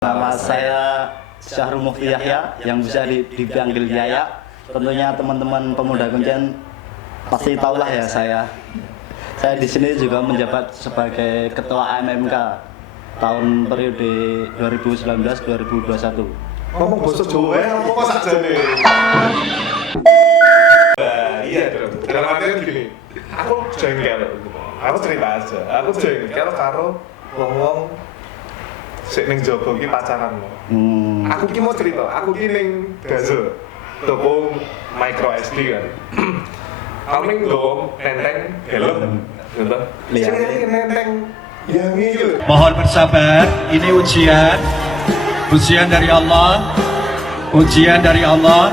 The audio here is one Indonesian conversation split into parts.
Nama saya Syahrul Mufti Yahya, yang bisa dipanggil Yaya. Tentunya teman-teman pemuda Kuncen pasti tahulah ya saya. Saya di sini juga menjabat sebagai Ketua AMMK tahun periode 2019-2021. Ngomong bahasa Jawa ya, apa sakjane? Iya dong. Dalam artian gini, aku jengkel. Aku cerita aja. Aku jengkel karo wong-wong sik ning jaba iki pacaran. Aku ki mau cerita, aku ki ning Dazo. Toko micro SD kan. Aku ning nggo nenteng helm, gitu. Sing nenteng yang iki. Mohon bersabar, ini ujian dari Allah, ujian dari Allah.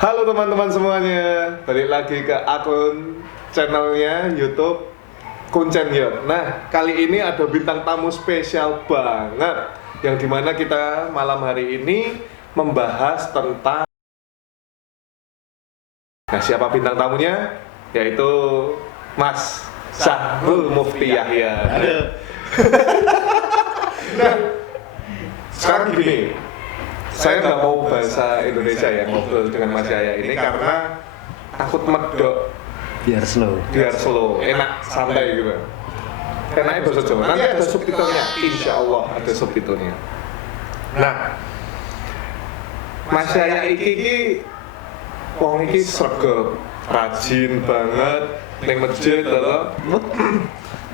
Halo teman-teman semuanya, balik lagi ke akun channelnya YouTube Kuncen Yot. Nah, kali ini ada bintang tamu spesial banget, yang dimana kita malam hari ini membahas tentang. Nah, siapa bintang tamunya? Yaitu Mas Syahrul Mufti Yahya. Nah, sekarang gini, saya nggak mau bahasa Indonesia ya ngobrol dengan Mas Yahya ini karena takut medok, Biar slow, enak, santai gitu. Enaknya bahasa Jawa. Nanti ada subtitlenya, insya Allah ada subtitlenya. Nah, Mas Yahya iki wong iki sregep, rajin banget ning masjid lho.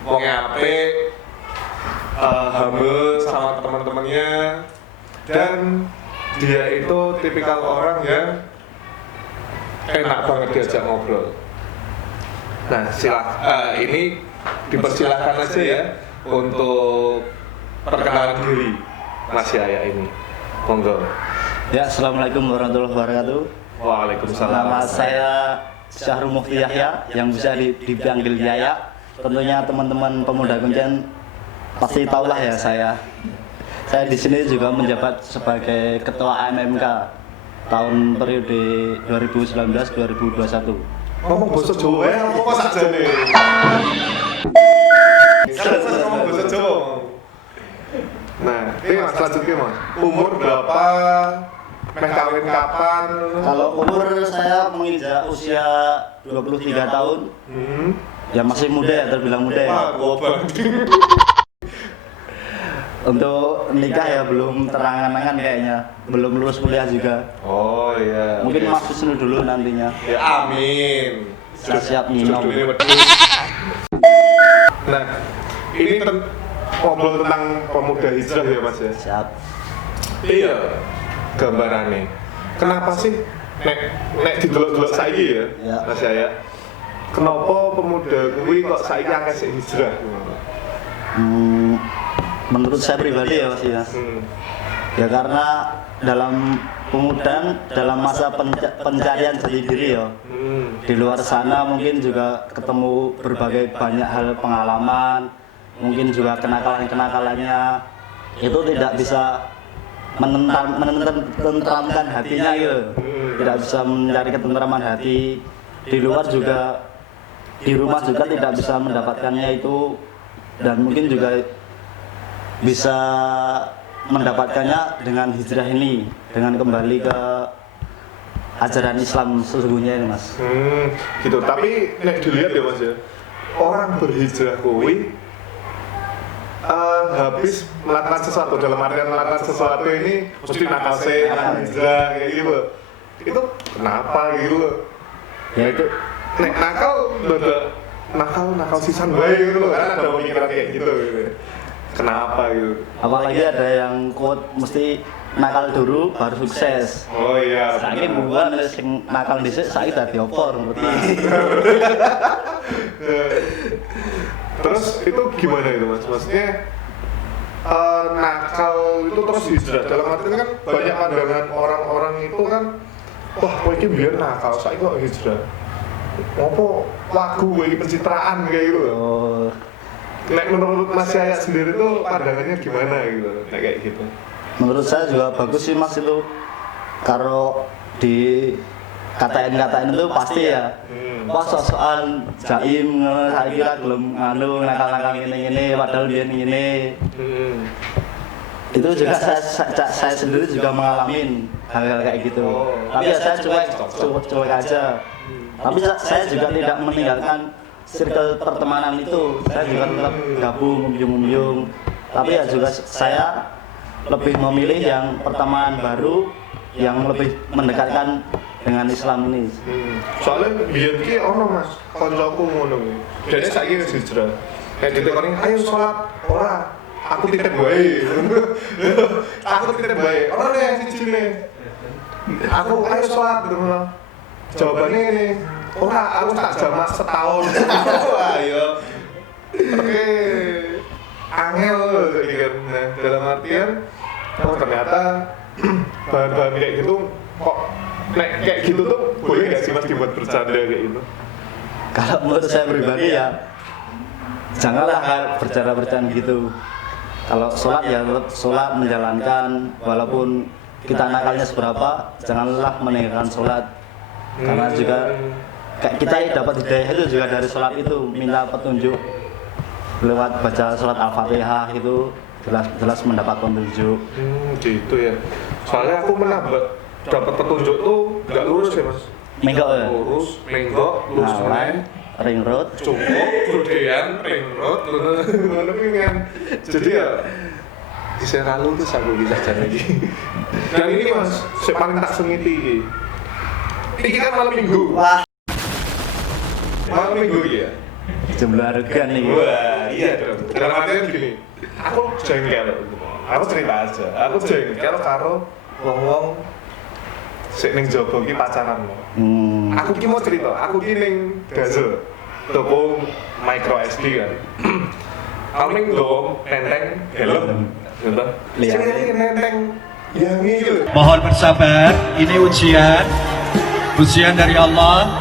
Wong apik, humble sama teman-temannya, dan dia itu tipikal orang yang enak banget diajak ngobrol. Nah, ini dipersilahkan aja ya untuk perkenalan diri Mas Yahya ini. Monggo. Ya, assalamualaikum warahmatullahi wabarakatuh. Waalaikumsalam. Nama saya Syahrul Mufti Yahya, yang bisa dipanggil Yaya. Tentunya teman-teman pemuda Kuncen pasti tahulah ya saya. Saya di sini juga menjabat sebagai Ketua AMMK tahun periode 2019-2021. Ngomong bahasa Jawa ya, apa sakjane? Ngomong bahasa Jawa. Nah, ini Mas lanjutke Mas. Umur berapa? Meh kawin kapan? Kalau umur saya menginjak usia 23 tahun. Ya masih muda ya, terbilang muda ya. Wah, gobang. Untuk nikah ya belum terangan-angan kayaknya, belum lulus kuliah juga. Oh iya. Mungkin masuk dulu nantinya. Ya amin. Siap minum. Nah, ini ngobrol tentang pemuda hijrah ya Mas ya. Siap. Iya. Gambarannya. Kenapa sih nek didelok-delok saiki ya, Ya. Mas Yahya? Kenapa pemuda kuwi kok saiki akeh sing hijrah? Menurut saya pribadi ya Mas ya. Ya karena dalam pemuda, dalam masa pencarian jati diri ya. Di luar sana mungkin juga ketemu berbagai banyak hal pengalaman, mungkin juga kenakalan-kenakalannya itu tidak bisa menenteramkan hatinya gitu. Tidak bisa mencari ketentraman hati. Di luar juga, di rumah juga tidak bisa mendapatkannya itu, dan mungkin juga bisa mendapatkannya dengan hijrah ini, dengan kembali ke ajaran Islam sesungguhnya ini Mas. Gitu. Tapi nek dilihat ya Mas ya, orang berhijrah kuwi habis melakukan sesuatu, dalam artian melakukan sesuatu ini mesti nakal hijrah kayak gitu. Itu kenapa gitu? Ya itu Nek nakal sisan bae gitu loh, karena ada pemikiran kayak gitu. Kenapa gitu? apalagi ada yang quote mesti nakal dulu baru sukses. Oh iya. Saiki bukan sing nakal dhisik saiki dadi opor ngerti. Terus itu gimana itu Mas? Maksudnya nakal itu terus hijrah. Dalam artinya kan banyak pandangan orang-orang itu kan, wah kowe iki biyen nakal, saiki kok hijrah. Apa lagu kowe iki pencitraan kayak gitu. Oh, Nek menurut Mas Yaya sendiri tuh pandangannya gimana gitu, kayak gitu. menurut saya juga bagus sih Mas itu. Kalau di katain itu pasti ya. Wah soal jaim, saya kira belum nganu nakal-nakal gini padahal dia gini. Itu juga saya sendiri juga mengalami hal-hal kayak gitu. Tapi ya saya cuek aja. Tapi saya juga tidak meninggalkan circle pertemanan itu. Saya juga tetap gabung, menjung. Tapi ya juga saya lebih memilih yang pertemanan baru yang lebih mendekatkan dengan Islam ini. Soalnya biyen ki ono Mas, kancaku ngono kuwi. Dene saiki wis hijrah. Kayak ditekoni, "Ayo sholat." Ora, aku titip wae. Aku titip wae. Ono nih siji nih. Aku ayo sholat ngono. Jawabannya ini, ora, aku tak jamak setahun. Wah, yo. Oke. Angel gitu kan. Nah, dalam artian oh ternyata bahan-bahan kayak gitu kok kayak gitu tuh boleh nggak sih Mas dibuat bercanda kayak gitu? Kalau menurut saya pribadi ya janganlah bercanda-bercanda gitu. Kalau sholat ya tetap sholat, menjalankan walaupun kita nakalnya seberapa, janganlah meninggalkan sholat. Karena juga kayak kita dapat hidayah itu juga dari sholat itu, minta petunjuk lewat baca sholat Al-Fatihah itu jelas mendapat petunjuk. Gitu ya. Soalnya aku dapat petunjuk tuh nggak lurus ya Mas. Menggok ya? Lurus, menggok, lurus Nah, ring road. cukup, gedean, ring road, ngono kuwi kan. Jadi ya bisa lalu tuh aku bisa jalan lagi. Dan ini Mas, sing paling tak sengiti iki. Iki kan malam Minggu. Wah, Malam Minggu ya. jumlah arogan nih. Wah, iya dong. Dalam artian gini, aku jengkel. Aku cerita aja. Aku jengkel karo wong-wong sik ning jaba iki pacaran. Aku ki mau cerita, aku ki ning Dazel. Toko micro SD kan. Aku ning nggo nenteng helm. Gitu. Lihat. Sing nenteng yang iki lho. Mohon bersabar, ini ujian dari Allah,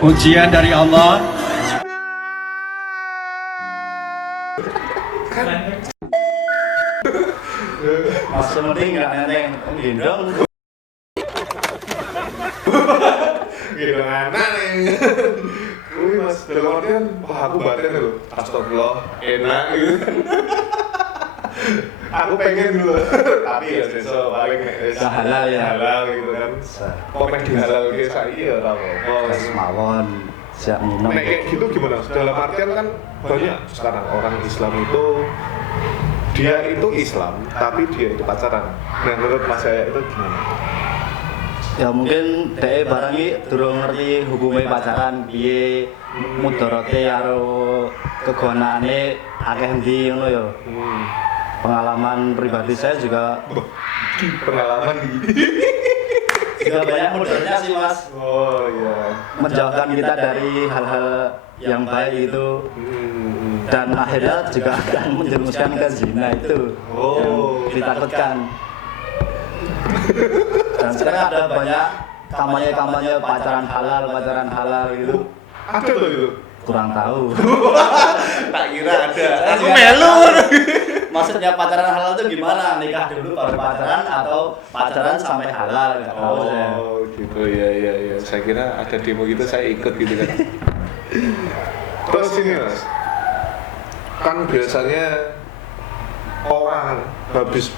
ujian dari Allah. Masih mending nggak nenteng gendong. Gitu anak nih. Kuwi Mas, dalam artian wah aku batin lho. Astagfirullah, enak gitu. Aku pengen dulu. Tapi ya sesuk paling nek wis Halal ya. halal gitu kan. Komen di halal ki saiki ya ora apa-apa. Wes mawon, siap minum. Nek kayak gitu gimana? Dalam artian kan banyak sekarang orang Islam itu dia itu Islam tapi dia itu pacaran. Nah menurut Mas Yaya itu gimana? Ya mungkin dhek barang iki durung ngerti hukume pacaran piye, mudharate karo kegunaane akeh endi ngono ya. Pengalaman pribadi saya juga Pengalaman juga banyak mudaratnya sih Mas. Oh iya. Menjauhkan kita dari hal-hal yang baik itu dan akhirnya juga akan menjerumuskan ke zina itu yang ditakutkan. Dan sekarang ada banyak kampanye pacaran halal gitu. Ada loh itu. Kurang tahu. Tak kira ada. Aku melu. Maksudnya pacaran halal itu gimana? Nikah dulu baru pacaran atau pacaran sampai halal? Nggak tahu saya. Oh gitu ya. Saya kira ada demo gitu saya ikut gitu kan. Terus ini Mas, kan biasanya orang habis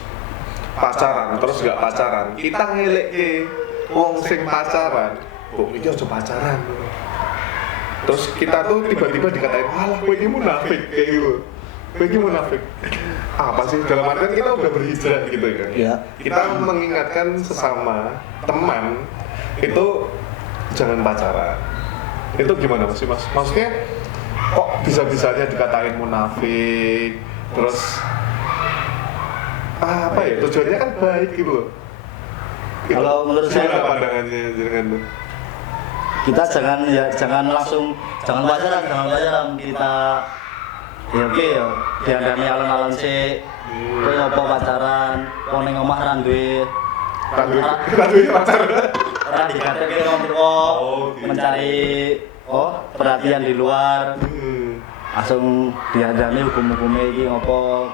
pacaran terus nggak pacaran, kita ngeleke wong sing pacaran, kok iki aja pacaran. Terus kita tuh tiba-tiba dikatain, "Walah, kowe iki munafik," kayak gitu. Kowe iki munafik. Apa sih? Dalam artian kita udah berhijrah gitu kan. Ya. Kita mengingatkan sesama teman itu jangan pacaran. Itu gimana sih Mas? Maksudnya kok bisa-bisanya dikatain munafik, terus apa ya, tujuannya kan baik gitu loh. Kalau menurut saya gimana pandangannya dengan tuh? kita jangan langsung pacaran kita ya oke ya diandani alon-alon sih Kowe ngopo pacaran, wong ning omah ra duwe Randuwe pacar. ora digatekake wong tuwa. Oh, gitu. Mencari perhatian di luar. Langsung diadani hukum-hukumnya iki ngopo.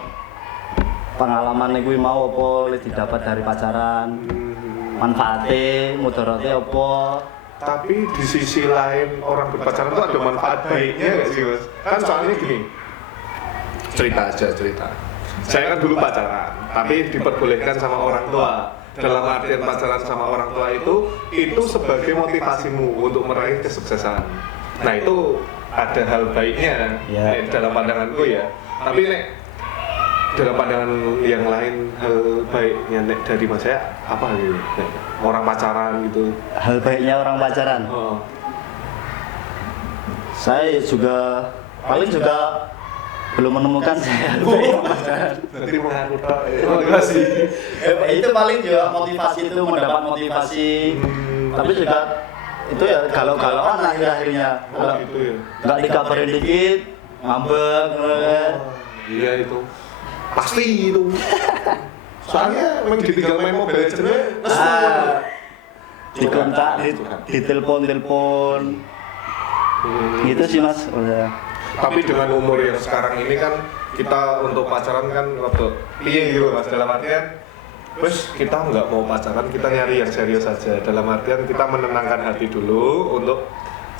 Pengalaman kuwi mau apa didapat dari pacaran. Manfaatnya, mudaratnya apa. Tapi di sisi lain orang berpacaran itu ada manfaat baiknya nggak sih Mas? Kan soalnya gini, cerita. Saya kan dulu pacaran, tapi diperbolehkan sama orang tua. Dalam artian pacaran sama orang tua itu sebagai motivasimu untuk meraih kesuksesan. Nah itu ada hal baiknya dalam pandanganku ya. Tapi dalam pandangan yang lain hal baiknya dari Mas saya apa gitu? Orang pacaran gitu. Hal baiknya orang pacaran. Saya juga paling juga belum menemukan saya. Berarti mengaku motivasi. Itu paling juga motivasi itu mendapat motivasi. Tapi juga itu ya galau-galauan akhir-akhirnya. Gitu ya. Enggak dikabarin dikit, ngambek. Iya itu. Pasti itu. Soalnya memang ditinggal main Mobile Legends dikontak, ditelepon. Gitu sih Mas. Tapi dengan umur yang sekarang ini kan kita untuk pacaran kan waktu piye gitu Mas, dalam artian terus kita nggak mau pacaran, kita nyari yang serius saja. Dalam artian kita menenangkan hati dulu untuk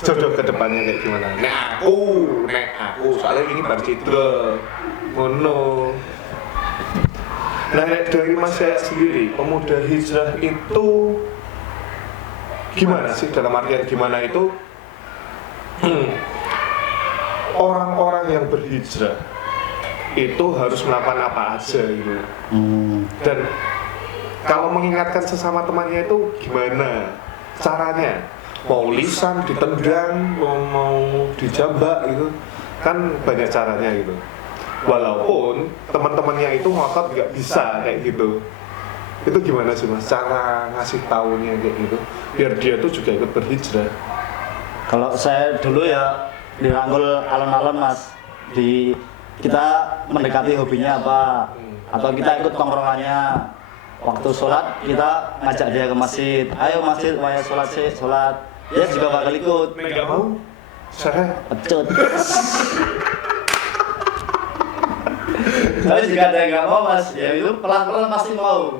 jodoh kedepannya kayak gimana. Nek aku soalnya ini baru citra ngono. Nah, dari Mas saya sendiri, pemuda hijrah itu gimana sih? Dalam artian gimana itu? Orang-orang yang berhijrah itu harus melakukan apa aja gitu. Dan kalau mengingatkan sesama temannya itu gimana caranya? Mau lisan ditendang, mau dijambak gitu, kan banyak caranya gitu. Walaupun teman-temannya itu ngotot nggak bisa kayak gitu. Itu gimana sih Mas cara ngasih taunya kayak gitu biar dia tuh juga ikut berhijrah? Kalau saya dulu ya dirangkul alon-alon Mas. Kita mendekati hobinya apa, atau kita ikut tongkrongannya. Waktu sholat kita ngajak dia ke masjid. Ayo masjid, ayo sholat. Dia juga bakal ikut. Nggak mau? Saya Pecut. Tapi juga ada yang nggak mau Mas, ya itu pelan-pelan pasti mau.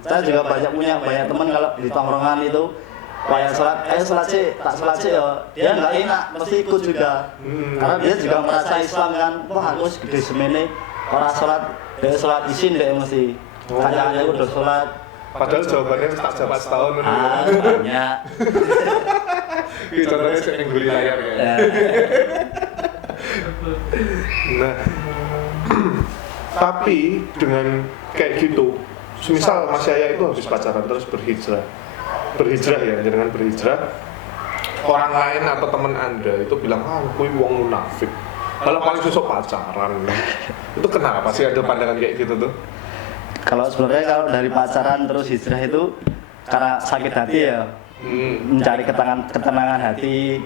Saya juga punya banyak teman kalau di tongkrongan itu wayang sholat, ayo sholat sih, tak sholat sih ya. Dia nggak enak, mesti ikut juga. Karena dia juga merasa Islam kan, wah aku gede semene, orang sholat, dia sholat isin dia mesti. Kayaknya aku udah sholat. padahal jawabannya tak jawab setahun. Banyak. Ini contohnya saya yang beli layar ya. Nah, tapi dengan kayak gitu, misal Mas Yaya itu habis pacaran terus berhijrah ya, dengan berhijrah, orang lain atau teman Anda itu bilang, kuwi wong munafik, kalau paling susuk pacaran. Itu kenapa sih ada pandangan kayak gitu tuh? Kalau sebenarnya kalau dari pacaran terus hijrah itu karena sakit hati ya, mencari ketenangan hati,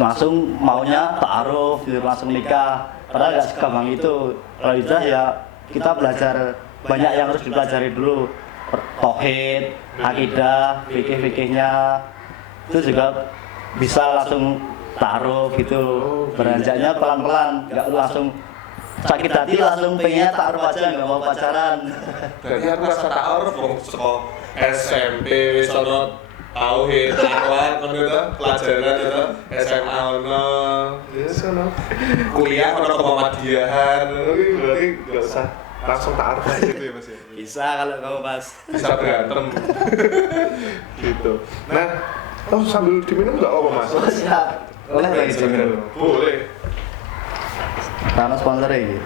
langsung maunya ta'aruf, langsung nikah. Padahal nggak segampang itu. Kalau hijrah ya kita belajar banyak yang harus dipelajari dulu, tauhid, akidah, fikih-fikihnya, itu juga bisa langsung ta'aruf gitu. Beranjaknya pelan-pelan, nggak langsung sakit hati langsung pengennya ta'aruf aja, nggak mau pacaran. Berarti aku rasa ta'aruf wong saka SMP wis ono tauhid, akhlak ngono to, pelajaran itu SMA ono. Wis ono. Kuliah ono Muhammadiyahan. Berarti enggak usah langsung ta'aruf aja gitu ya Mas ya. Bisa kalau kamu pas. Bisa berantem. Gitu. Nah, sambil diminum enggak apa Mas? Siap. Boleh lagi Boleh. karena sponsor ini.